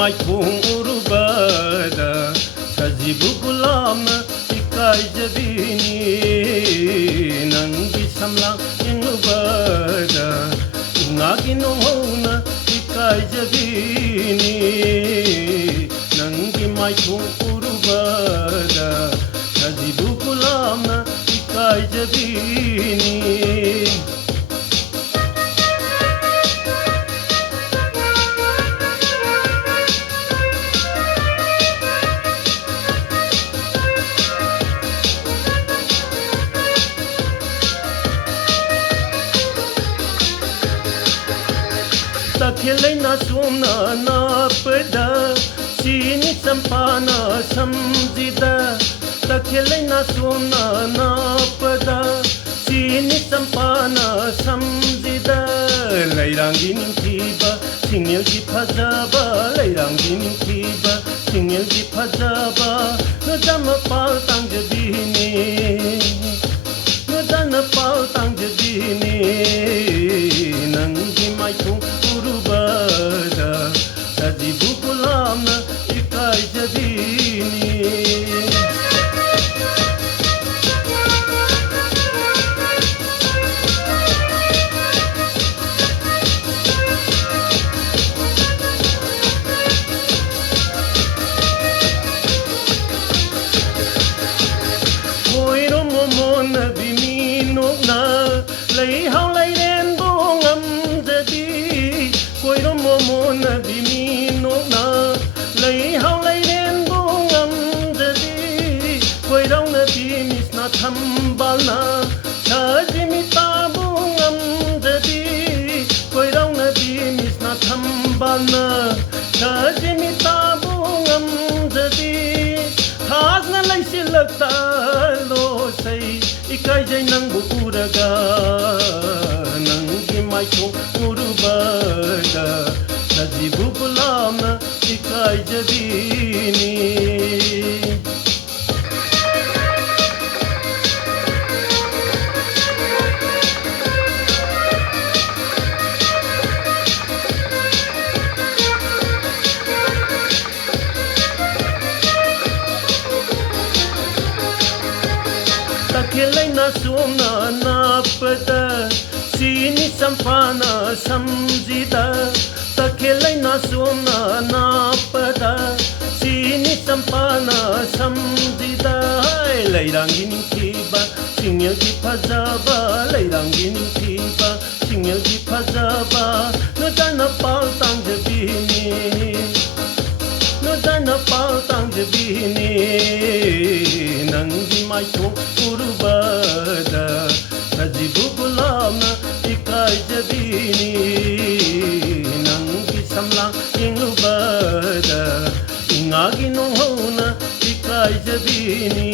maithong urubada sajibu gulamna ikai jabini nangi samlang inubada ngagi nohona ikai jabini nangi maithong urubada sajibu gulamna ikai jabini Takhilai na sumna na pada sini sampana samjida Takhilai na sumna na pada sini sampana samjida Lairangi ningtiba singil gi phajaba Lairangi ningtiba singil gi phajaba Nadama pal tangjabini Nadana pal tangjabini Nangi maithong urubada sajibu gulamna ikai jabini Koiro momona bimino na lai hau lai ren bongam jadi Koiro momona bimino na lai hau lai ren bongam jadi Koiro na bimis na thambal na sajimi ta bongam jadi Koiro na bimis na thambal na sajimi ta bongam jadi Khas na lai silakta lo sai ikai jai nang bu uraga nangi maithong urubada sajibu gulamna ikai jabini Takhilai na sumna na pada sini sampana samjida Takhilai na sumna na pada sini sampana samjida Lairangi ningtiba singil gi phajaba Lairangi ningtiba singil gi phajaba Nadana pal tangjabini Nadana pal tangjabini Nangi maithong urubada sajibu gulamna ikai jabini Nangi samlang inubada ngagi nohona ikai jabini